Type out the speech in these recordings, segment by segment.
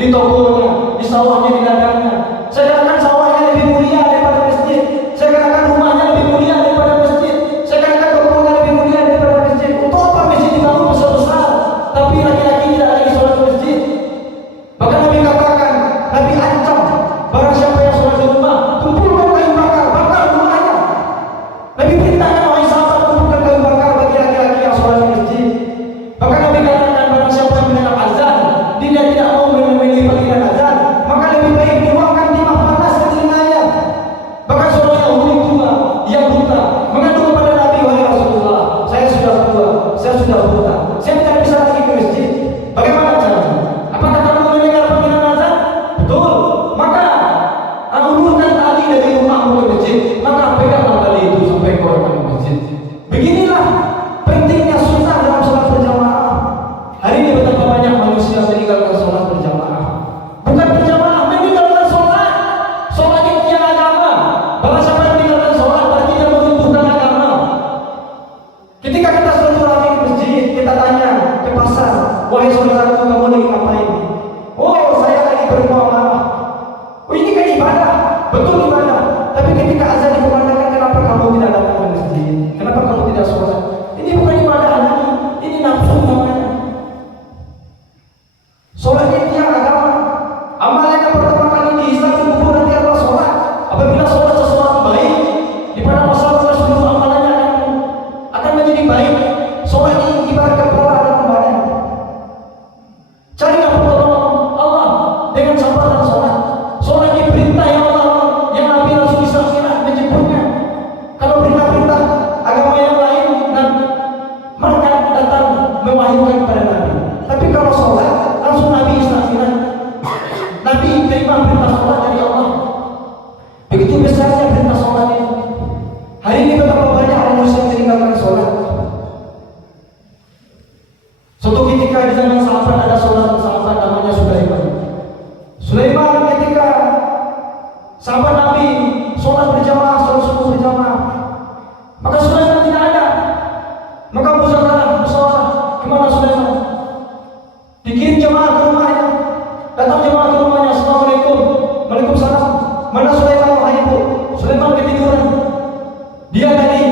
di tokonya, di sawahnya, di ladangnya. Seakan-akan sawahnya lebih mulia daripada masjid. Seakan-akan rumahnya lebih mulia daripada masjid. Seakan-akan tokonya lebih mulia daripada masjid. Untuk apa masjid dibangun besar-besar, tapi laki-laki tidak lagi sholat di masjid? Bahkan Nabi katakan, Nabi ancam, barang siapa yang sholat di rumah, kumpulkan kayu bakar, bakar rumahnya. Nabi perintahkan wahai sahabat, kumpulkan kayu bakar bagi laki-laki yang sholat di masjid. Bahkan Nabi katakan, barang siapa yang mendengar azan, dia tidak mau memilih panggilan azan, maka lebih baik dibuangkan timah panas ke telinganya. Bahkan seorang Yahudi tua yang buta mengadu kepada Nabi, wahai Rasulullah, saya sudah tua, saya sudah buta, saya tidak bisa lagi ke masjid. Bagaimana caranya? Apakah kamu mendengar panggilan azan? Betul. Maka ulurkan tali dari rumahmu ke masjid, maka peganglah tali itu sampai kau ke masjid. Beginilah pentingnya sunnah dalam sholat berjamaah. Hari ini betapa banyak manusia meninggalkan sholat berjamaah. Bukan berjamaah, meninggalkan sholat. Sholat itu tiang agama. Barang siapa yang meninggalkan sholat, berarti dia meruntuhkan agama. Ketika kita silaturahmi ke masjid, kita tanya ke pasar, wahai saudaraku, kamu lagi ngapain? Oh, saya lagi bermuamalah. Oh, ini kan ibadah, betul ibadah. Tapi ketika azan dikumandangkan, kenapa kamu tidak datang ke masjid? Kenapa kamu tidak sholat? Ini bukan ibadah lagi, ini nafsu namanya. Sholat ini tiang agama. Amalan yang pertama kali dihisab di kubur nanti adalah sholat. Apabila sholat sesuatu baik, di pada masa-masa seluruh amalannya akan menjadi baik. Sholat ini ibarat kepala dalam badan. Carilah pertolongan Allah dengan sabar dan sholat. Sholat ini perintah yang Allah, yang Nabi Rasul SAW menyebutnya. Kalau perintah-perintah agama yang lain dan mereka datang mewahyukan kepada Nabi. Tapi kalau sholat langsung Nabi SAW, Nabi terima perintah sholat dari Allah. Begitu besarnya perintah sholat ini. Hari ini betapa banyak manusia meninggalkan sholat. Suatu ketika di zaman sahabat ada seorang sahabat namanya Sulaiman. Sulaiman ketika sahabat Nabi sholat berjamaah, sholat subuh berjamaah, maka Sulaiman tidak ada. Maka Abu Zakaria bersoal, kemana Sulaiman? Dikirim jemaah ke rumahnya. Datang jemaah ke rumahnya, Assalamualaikum, Waalaikumsalam. Mana Sulaiman, wahai ibu? Sulaiman ketiduran. Dia tadi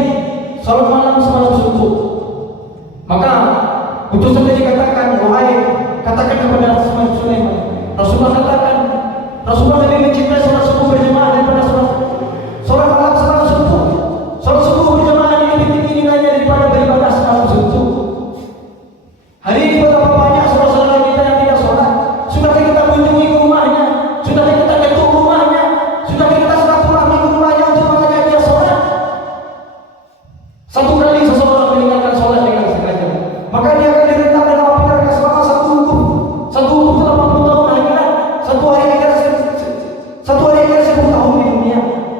salat malam semalam subuh. Maka utusan tadi katakan, wahai, katakan kepada Sulaiman. Rasulullah katakan, Rasulullah lebih mencintai salat subuh berjemaah daripada salat malam semalam subuh. Salat subuh berjemaah ini lebih tinggi nilainya daripada beribadah semalam subuh. Hari ini betapa banyak saudara-saudara kita yang tidak sholat. Sudahkah kita kunjungi ke rumahnya? Sudahkah kita ketuk rumahnya? Sudahkah kita silaturahmi ke rumahnya untuk mengajak dia sholat? Satu kali seseorang meninggalkan sholat dengan sengaja, maka dia akan direndam dalam api neraka selama satu hukum. Satu hukum 80 tahun akhirat, satu hari akhirat 1000 tahun di dunia.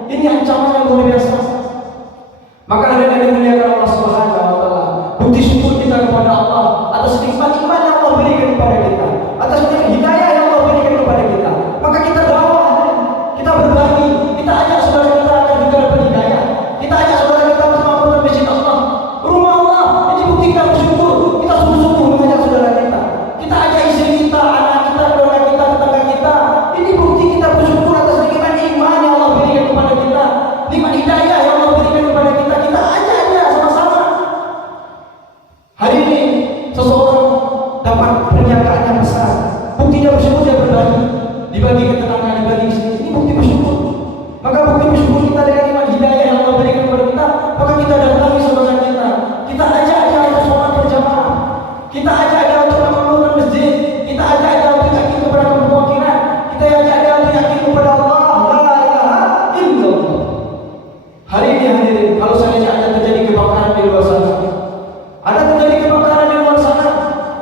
Ini ancaman yang luar biasa. Maka hari ini dimuliakan Allah Subhanahu wa Ta'ala. Bukti syukur kita kepada Allah atas nikmat iman yang Allah berikan kepada kita, atas hidayah yang Allah berikan kepada kita. Maka kita dakwah, kita berbagi, kita ajak saudara kita agar juga dapat hidayah. Kita ajak saudara kita untuk mengamalkan masjid Allah, rumah Allah. Ini bukti kita bersyukur. Kita sungguh-sungguh mengajak saudara kita. Kita ajak istri kita, anak kita, keluarga kita, tetangga kita. Ini bukti kita bersyukur atas nikmat iman yang Allah berikan kepada kita, nikmat hidayah yang Allah berikan kepada kita. Kita ajak dia sama-sama. Hari ini seseorang dapat pernyataan yang besar, bukti dia bersyukur, dia berbagi, dibagi ke tetangga, dibagi ke sini. Ini bukti bersyukur. Maka bukti bersyukur kita dengan iman hidayah yang Allah berikan kepada kita. Maka kita datangi saudara kita, kita ajak dia untuk sholat berjamaah, kita ajak dia untuk membangun masjid, kita ajak dia untuk yakin kepada kemukinan, kita ajak dia untuk yakin kepada Allah, la ilaha illallah. Hari ini hadirin, kalau seandainya ada terjadi kebakaran di luar sana, ada terjadi kebakaran di luar sana,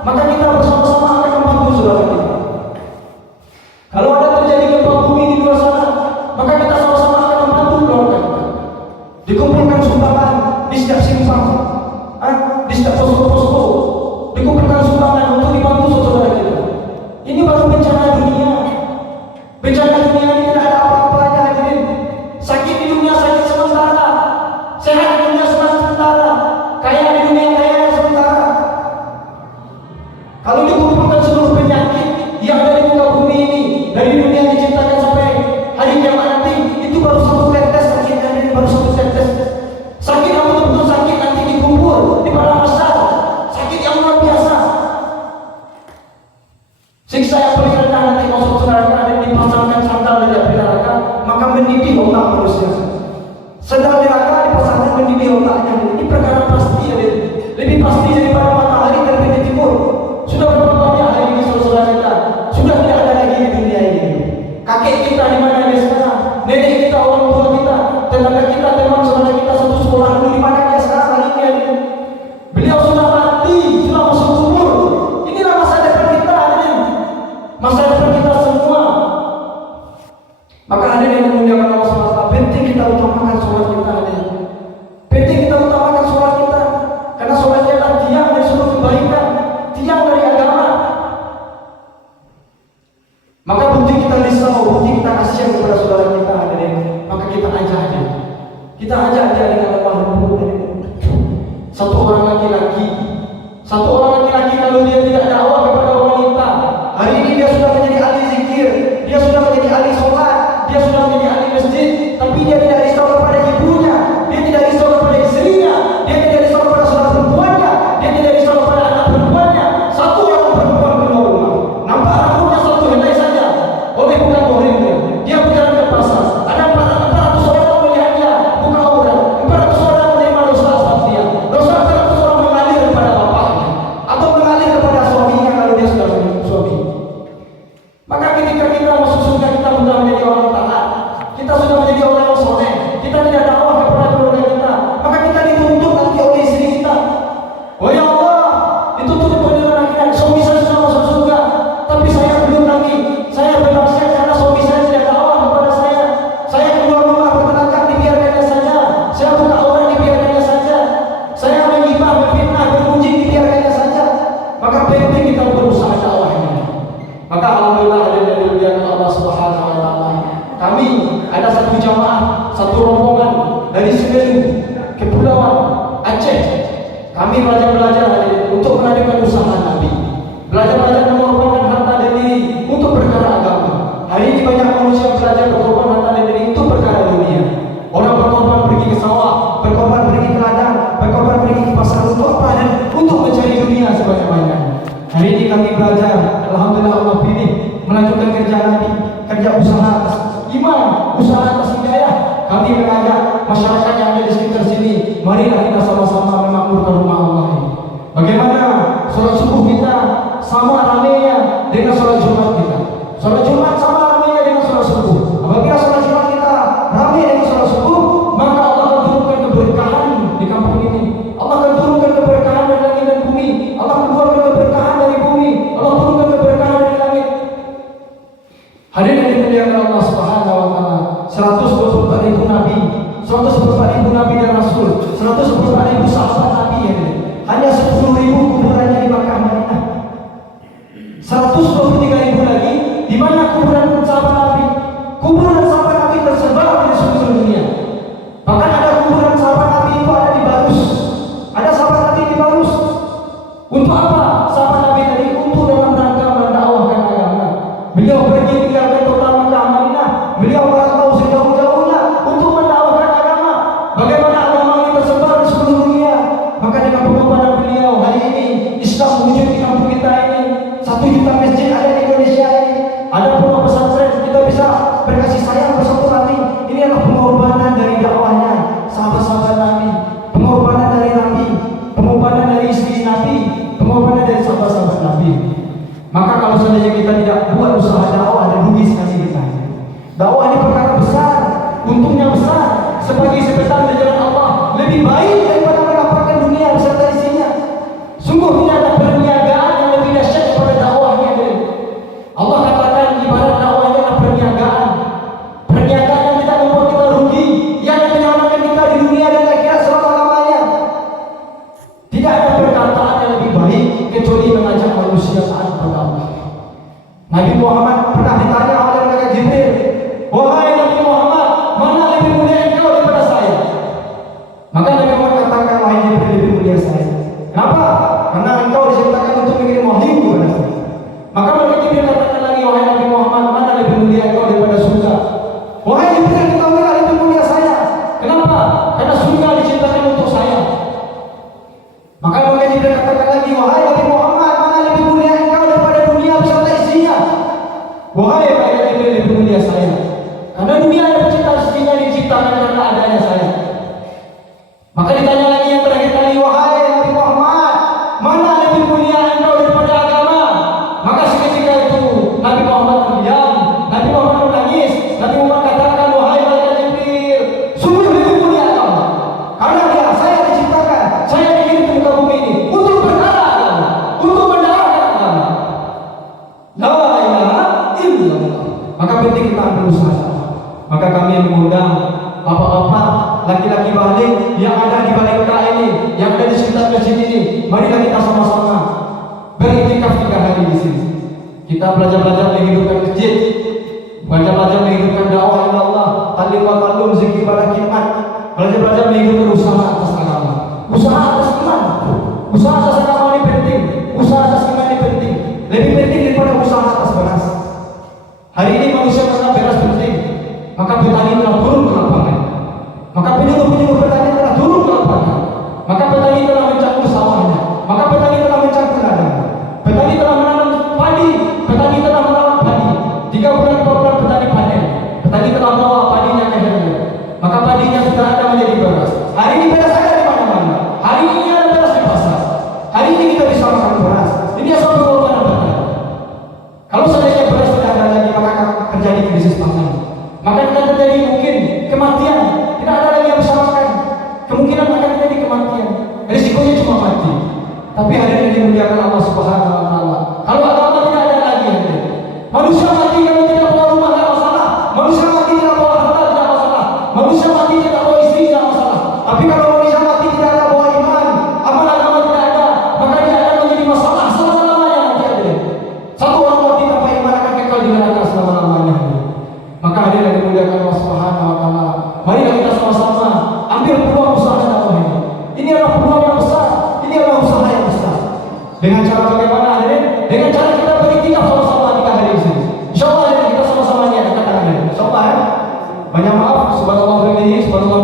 maka kita bersama-sama akan membantu saudara kita. Kalau ada terjadi gempa bumi di luar sana, maka kita sama-sama akan membantu keluarga kita. Dikumpulkan sumbangan di setiap simpang, di setiap posko-posko, dikumpulkan sumbangan untuk dibantu saudara kita. Ini baru bencana dunia. Bencana dunia ini tidak ada apa-apanya hadirin. Sakit di dunia sakit sementara, sehat di dunia sementara, kaya di dunia kaya sementara. Kalau dikumpulkan seluruh penyakit yang ada di muka bumi yang dimuliakan Allah SWT, penting kita utamakan sholat kita hadirin. Penting kita utamakan sholat kita, karena sholatnya adalah tiang dari seluruh kebaikan, tiang dari agama. Maka bukti kita risau, bukti kita kasihan kepada saudara kita hadirin, maka kita ajak dia. Kita ajak dia dengan lemah lembut. Satu orang laki-laki kalau dia tidak dakwah kepada wanita, hari ini dia sudah menjadi ahli zikir, dia sudah menjadi ahli sholat, dia sudah menjadi ahli masjid, tapi dia tidak risau kepada ibunya, dia tidak risau kepada istrinya, dia tidak risau kepada saudara perempuannya, dia tidak risau kepada anak perempuannya. Satu orang perempuan keluar rumah, nampak rambutnya satu helai saja, oleh bukan muhrimnya, dia berjalan ke pasar, ada 400 orang melihatnya, bukan orang, 400 orang menerima dosa atas dia, dosa 400 orang mengalir kepada bapaknya, atau mengalir kepada suaminya kalau dia sudah suami. Maka ketika kita masuk surga, kita sudah menjadi orang taat, kita sudah menjadi orang yang soleh, kita tidak dakwah kepada keluarga kita, maka kita dituntut nanti oleh istri kita. Oh ya Allah, dituntut oleh orang kita, suami saya sudah masuk surga, tapi saya belum lagi, saya bermaksiat karena suami saya tidak dakwah kepada saya. Saya keluar rumah bertenaga, dibiarkannya saja, saya buka orang, dibiarkannya saja, saya menghibah, berfitnah, bermuji, dibiarkannya saja. Maka penting kita berusaha dakwah ini. Maka alhamdulillah hadirin dimuliakan Allah Subhanahu wa taala. Kami ada satu jamaah, satu rombongan dari Semeru, Kepulauan Aceh. Kami belajar hadirin untuk mengadakan usaha Nabi. Belajar mengorbankan harta dan diri untuk perkara agama. Hari ini banyak manusia belajar berkorban harta dan diri untuk perkara dunia. Orang berkorban pergi ke sawah, berkorban pergi ke ladang, berkorban pergi ke pasar untuk apa? Dan untuk mencari dunia sebanyak-banyaknya. Hari ini kami belajar, alhamdulillah Allah pilih melanjutkan kerja Nabi, kerja usaha atas iman, usaha atas hidayah. Kami mengajak masyarakat yang ada di sekitar sini, marilah kita sama-sama memakmurkan rumah Allah ini. Bagaimana sholat subuh kita sama ramainya dengan sholat Jumat kita. Sholat Jumat sama ramainya dengan sholat subuh. Apabila sholat Jumat kita ramai dengan sholat subuh, maka Allah akan turunkan keberkahan di kampung ini. Allah akan turunkan keberkahan dari langit dan bumi. Allah akan keluarkan keberkahan dari bumi. Allah turunkan keberkahan dari langit. Hadirin yang dimuliakan Allah Subhanahu wa taala, 124.000 nabi, 124.000 nabi dan rasul, 124.000 sahabat nabi ya. Hanya 10.000 kuburannya di Makkah Madinah. 123.000 lagi di mana kuburan sahabat nabi? Kuburan sahabat nabi tersebar di seluruh dunia. Bahkan ada kuburan sahabat nabi itu ada di Barus. Ada sahabat nabi di Barus. Untuk apa? Sahabat nabi tadi untuk dalam rangka mendakwahkan agama. Beliau pergi tinggalkan kota Makkah Madinah. Beliau merantau sejauh-jauhnya untuk mendakwahkan agama. Bagaimana agama ini tersebar di seluruh dunia? Maka dengan pengorbanan beliau hari ini Islam wujud di kampung kita ini. 1 juta masjid ada di Indonesia ini. Ada pondok pesantren, kita bisa berkasih sayang bersatu hati. Ini adalah pengorbanan dari dakwahnya sahabat-sahabat Nabi, pengorbanan dari Nabi, pengorbanan dari istri Nabi, pengorbanan dari sahabat-sahabat Nabi. Maka kalau seandainya kita tidak buat usaha dakwah, ada rugi sekali kita. Dakwah ini perkara besar, untungnya besar. Sebagai sepetan di jalan Allah lebih baik daripada mendapatkan dunia beserta isinya. Sungguh tidak ada perniagaan yang lebih dahsyat daripada dakwahnya. Allah katakan ibarat dakwahnya adalah perniagaan. Perniagaan yang tidak membuat kita rugi, yang menyelamatkan kita di dunia dan akhirat selama-lamanya. Tidak ada perkataan yang lebih baik kecuali mengajak manusia taat kepada Allah. Nabi Muhammad pernah ditanya oleh malaikat Jibril, "Wahai Nabi Muhammad, mana lebih mulia engkau daripada saya?" Maka Nabi Muhammad katakan, "Wahai Jibril, lebih mulia saya." Kenapa? Karena engkau diciptakan untuk mengirim wahyu kepada saya. Maka malaikat Jibril katakan lagi, "Wahai Nabi Muhammad, mana lebih mulia engkau daripada surga?" Wahai Jibril, ketahuilah lebih mulia saya. Kenapa? Karena surga diciptakan untuk saya. Maka malaikat Jibril katakan lagi, "Wahai Nabi Muhammad, mana lebih mulia engkau daripada dunia beserta isinya?" Wahai malaikat Jibril, lebih mulia saya. Karena dunia yang diciptakan karena adanya saya. Maka ditanya lagi yang terakhir kali, "Wahai Nabi Muhammad, mana lebih mulia engkau daripada agama?" Maka seketika itu Nabi Muhammad terdiam, Nabi Muhammad menangis. Nabi Muhammad katakan, "Wahai malaikat Jibril, sungguh lebih mulia agama. Karena saya diciptakan, saya dikirim ke muka bumi ini untuk perkara agama, untuk mendakwahkan agama. La ilaha illallah." Maka penting kita berusaha. Maka kami mengundang bapak-bapak, laki-laki balik yang ada di balik kota ini, yang ada di sekitar masjid ini. Marilah kita sama-sama beriktikaf 3 hari di sini. Kita belajar menghidupkan masjid, belajar menghidupkan dakwah kepada Allah, talim wa talum, zikir pada khidmat, belajar menghidupkan usaha atas agama. Usaha atas iman, usaha atas agama ini penting, usaha atas iman ini penting, lebih penting daripada usaha atas beras. Hari ini manusia merasa beras penting, maka petani telah turun ke lapangan, maka penyuluh petani telah turun ke lapangan, maka petani telah mencangkul sawahnya, maka petani telah mencangkul ladangnya, petani telah menanam padi, petani telah merawat padi. 3 bulan 4 bulan petani panen, petani telah bawa padinya ke herder, maka padinya sudah ada menjadi beras. Hari ini beras ada di mana-mana, hari ini ada beras di pasar, hari ini kita bisa makan beras. Ini asal pengorbanan petani. Kalau seandainya beras tidak ada lagi, maka akan terjadi krisis pangan, maka akan terjadi mungkin kematian. Tidak ada lagi yang bisa makan, kemungkinan akan terjadi kematian. Risikonya cuma mati. Tapi hadirin yang dimuliakan Allah Subhanahu wa taala, kalau agama tidak ada lagi, manusia mati kalau tidak bawa rumah tidak masalah, manusia mati tidak bawa harta tidak masalah, manusia mati tidak bawa istri tidak masalah. Tapi kalau manusia mati tidak ada bawa iman, amal agama tidak ada, maka dia akan menjadi masalah selama-lamanya nanti ada. Satu orang mati tanpa iman akan kekal di neraka selama-lamanya. Maka hadirin yang dimuliakan Allah Subhanahu wa taala, marilah kita sama-sama ambil peluang usaha dakwah ini. Ini adalah peluang yang besar, ini adalah usaha yang besar. Dengan cara bagaimana hadirin? Dengan cara kita beriktikaf sama-sama 3 hari di sini. Insyaallah kita sama-sama niat katakan. Insyaallah. Banyak maaf, subhanallah wa bihamdihi, subhanallah